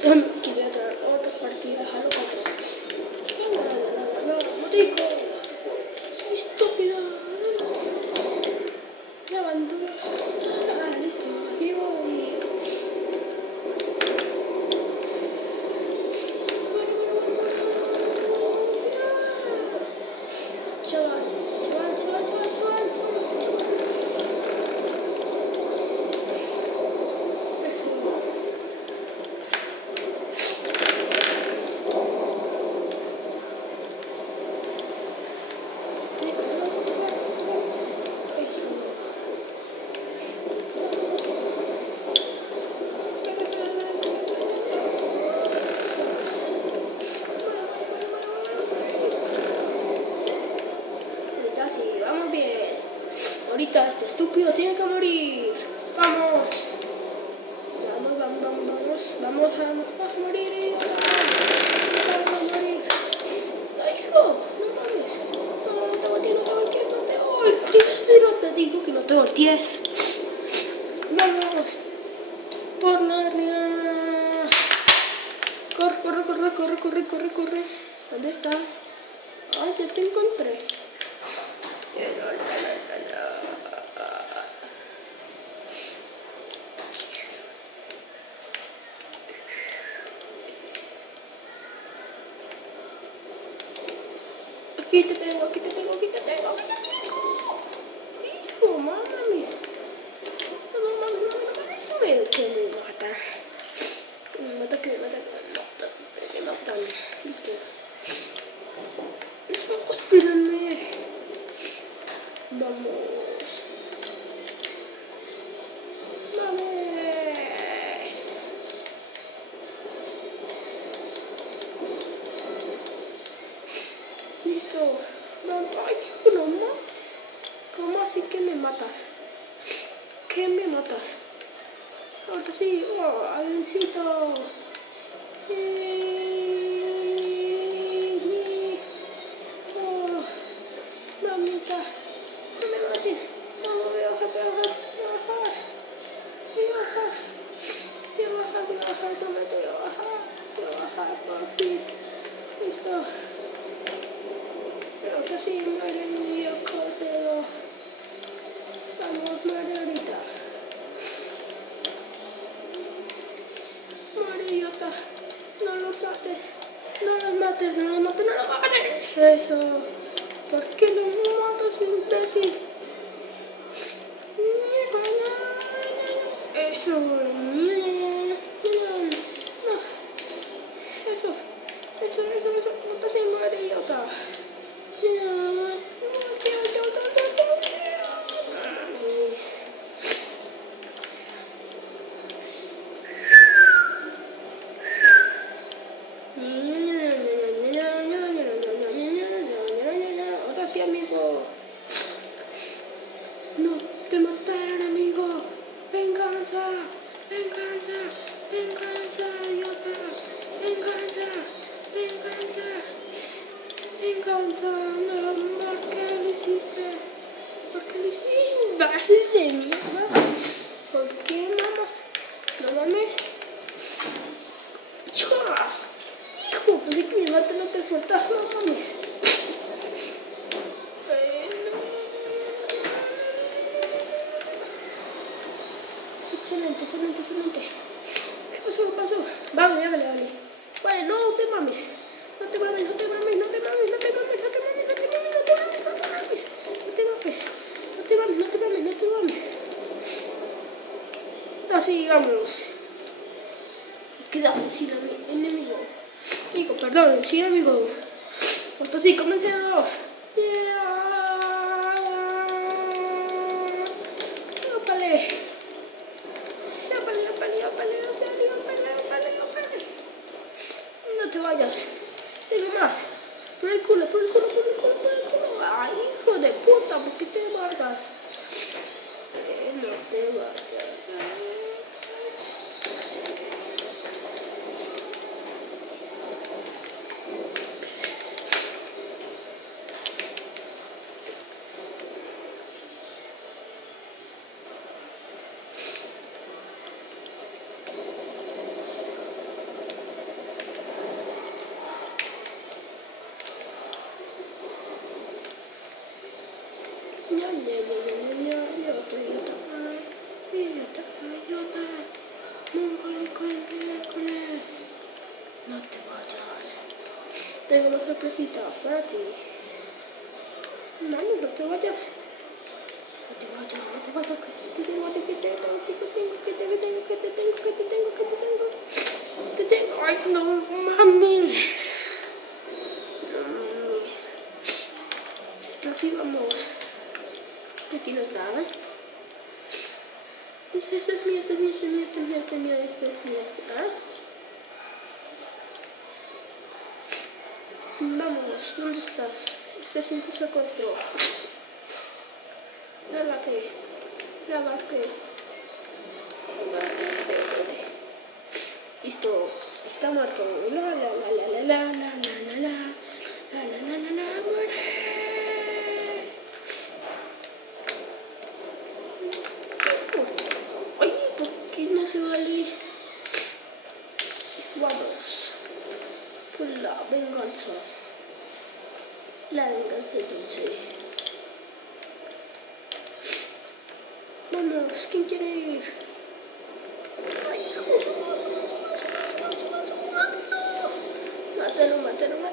Quería traer otra partida a los otros. No digo. Estúpido. Ya van dos. Listo. Vivo y... Chaval. Vamos bien. Ahorita este estúpido tiene que morir. Vamos. Vamos a morir. Vamos a morir. Ay, hijo, no mames. No te voltees. Pero te digo que no te voltees. Vamos. Por Narnia. Corre. ¿Dónde estás? Ay, ya te encontré. Aquí te tengo. Hijo, mames. No mames, que me mata. Me mata. Listo. Espérenme. Vamos. Listo. Ay, no mames. ¿Cómo así que me matas? ¿Qué me matas? Ahorita sí. Oh, avioncito. Oh, mamita. No me mates. No me voy a bajar. Voy a bajar por fin. Listo. Pero que sí, muere mi cordero. Vamos, muere ahorita. Muere, idiota. No los mates. Eso. ¿Por qué no me matas, imbécil? Eso. Eso. No te se muere, idiota. Ahora sí, amigo. No te mataron, amigo. Venganza, idiota. Venganza. No, ¿por qué lo hiciste? Bases de mierda. ¿Por qué, mamas? No mames. Hijo, pues de que me matan otro fantasma, no mames. Excelente. ¿Qué pasó? Vamos, ya vale. Vale, no te mames. No te mames. Así, vamos. Quedaste sin enemigo. Sin amigo. Ahora sí, comencemos. Ópale. No te vayas. Dime más. Por el culo. Ay, hijo de puta, ¿por qué te guardas? No te vayas. No te vayas. Tengo una sorpresita para ti. Vamos, no te vayas. No te vayas, no te vayas. Que te tengo. Ay, no mames. Así vamos. Aquí nos da, ¿eh? Este es mío, este es mío, este es mío, este es mío, este es mío, este es mío, ¿ah? Vamos, ¿dónde estás? Este es un secuestro. Lárgate. Listo, está muerto. Muere. Ay, ¿por qué no se vale? Vamos. Por la venganza. La venganza dulce. Vamos, ¿quién quiere ir? Ay, hijo, mátalo.